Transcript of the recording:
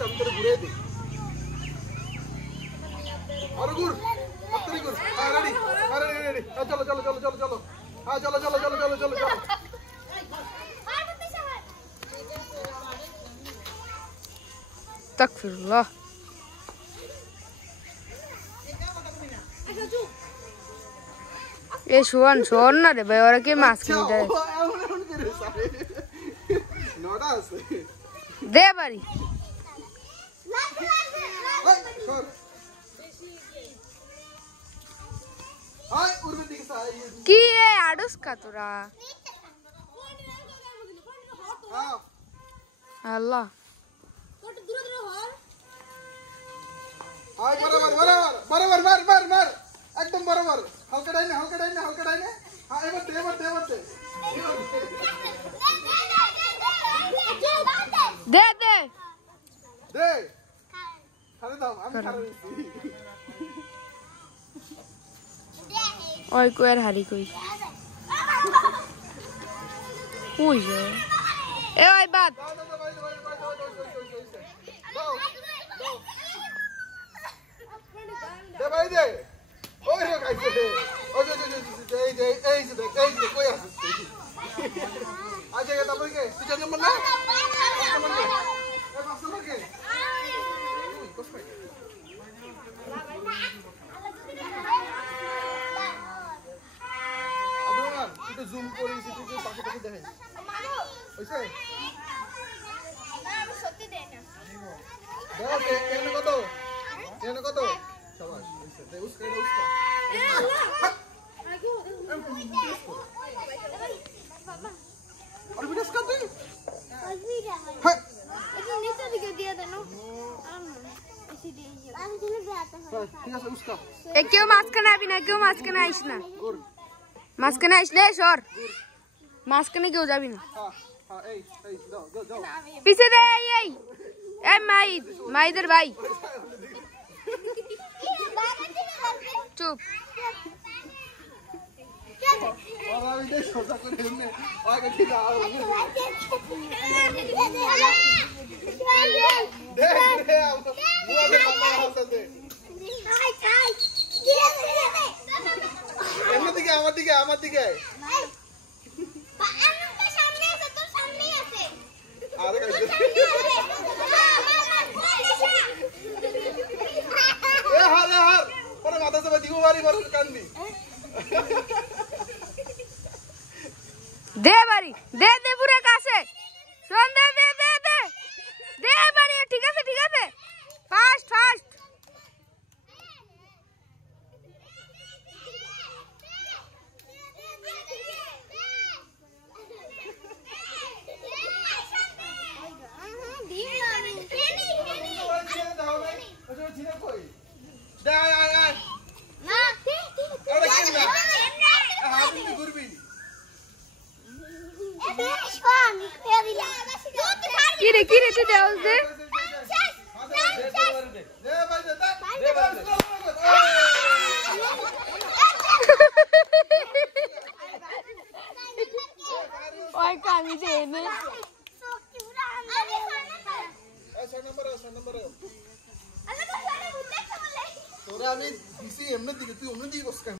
उसका भीतर घुरे दे और गुर अत्तरी गुर हां रेडी रेडी चलो चलो चलो चलो चलो हां चलो चलो चलो चलो चलो चलो तकफिरुल्लाह ये शोन ना रे भाई और के मास्क नहीं दे दे बारी की ये आडुस का तुरा अल्लाह हाय बराबर बराबर बराबर मार मार मार एकदम बराबर हल्का डाइने हां एवर दे दे दे दे खाने दाও আমি খারাপ ओए कोयर हारी कोई ओए ए ओए बात दे भाई दे ओए रे गाइस दे ओ जे कोई आ जाएगा तब के तू जल्दी मत ना कस्टमर के itu zoom করে সিটি কে পাশে পাশে দেখেন হইছে না আমি সত্যি দেই না দাও কেন কত শাবাশ হইছে দে উসকা और वीडियो कर दे हां इतना नीचे दिखा दिया था ना इसी दे আমি চলে যাতা হয় ঠিক আছে উসকা ए क्यों मास्क ना बिना क्यों मास्क ना आइस ना मास्क ना आइस ले सर मास्क ने क्यों जाबी ना हां ए दो पीछे दे ए माइदर भाई चुप और अभी देख सोचा करे हमने आगे ठीक आ दे बुआ के मामा हाथ दे আমার দিকে আমার সামনে আছে তোর সামনেই আছে আরে এ হার পরে মাথা সব দিব বাড়ি বড় কান্দি दे बारी दे पूरा कासे सुन दे बारी ठीक है फास्ट किरे तू दे उस दे ओए कामी दे ने তোরা আমি দিছি এমনি দিকে তুই অন্য দিকে বসকা